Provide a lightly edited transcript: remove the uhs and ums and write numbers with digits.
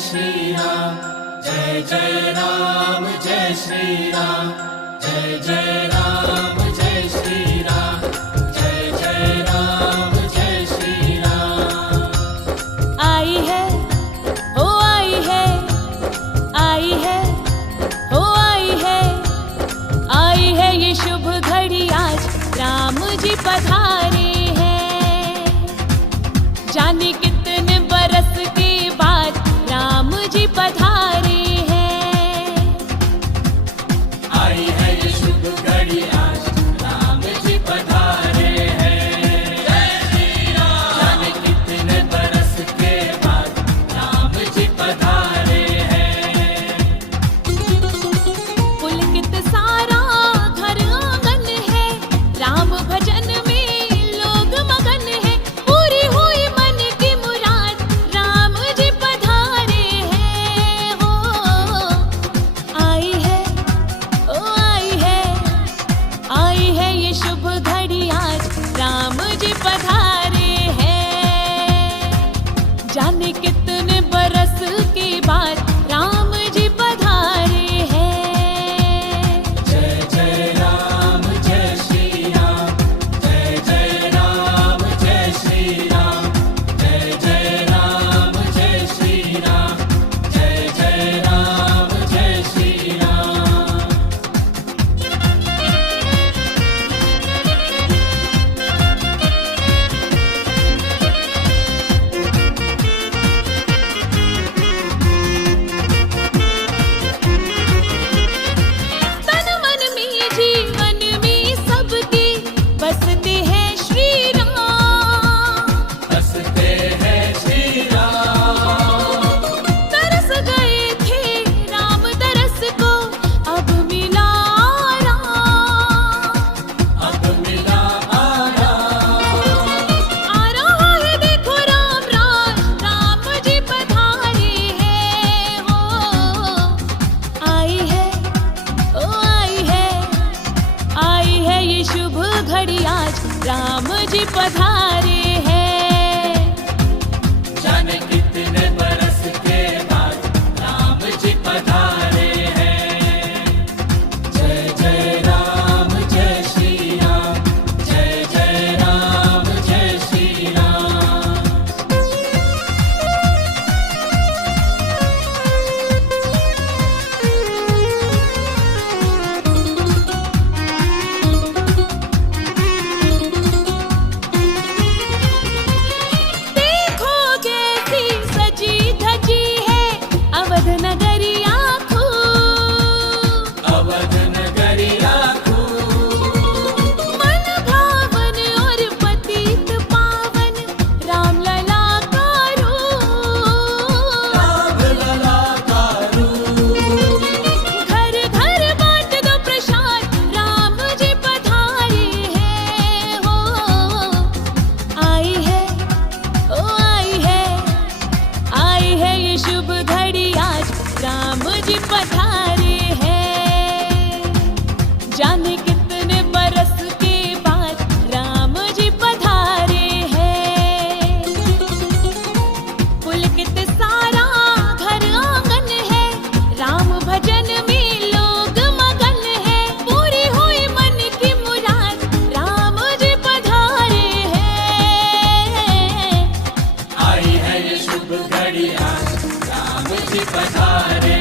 श्री राम, जय जय राम जय श्री राम, जय जय राम जय श्री राम, जय जय राम जय श्री राम। आई है, हो आई है, आई है, हो आई है ये शुभ घड़ी आज राम जी पधारे हैं। जाने कितने बरस के बाद राम जी पधारे हैं। आई है ये शुभ घड़ी आज राम जी पधारे हैं। जय श्री राम। जाने कितने बरस के बाद राम जी पधारे हैं। पुलकित सारा घर आंगन है, राम भजन में लोग मगन है। पूरी हुई मन की मुराद राम जी पधारे हैं। हो आई है, ओ आई है ये शुभ घड़ी आज राम जी पधारे हैं। जाने कितने बरस के बाद राम जी पधारे हैं। जय जय राम जय श्री राम, जय जय राम जय श्री राम, जय जय राम जय श्री राम, जय जय राम जय श्री राम। तन मन में जीवन में सबके बसते हैं श्री राम। हंसते हैं श्री राम, तरस गए थे राम तरस को अब मिला आराम। अब मिला आराम। आ रहा है देखो राम राज राम जी पधारे हैं। हो आई है, ओ आई है ये शुभ घड़ी आज राम जी पधारे हैं। जाने कितने बरस के बाद राम जी पधारे हैं। जय जय राम जय श्री राम, जय जय राम जय श्री राम। देखो कैसी सजी धजी है अवध नगरिया खूब। अवध नगरिया खूब, मन भावन और पतित पावन राम लला का रूप। राम लला का रूप। घर घर बांट दो प्रसाद राम जी पधारे हैं। हो आई है, ओ आई है ये शुभ घड़ी आज राम जी पधारे हैं। जाने कितने बरस के बाद राम जी पधारे हैं। पुलकित सारा घर आंगन है, राम भजन में लोग मगन है। पूरी हुई मन की मुराद राम जी पधारे हैं। आई है ये शुभ घड़ी आज राम जी पधारे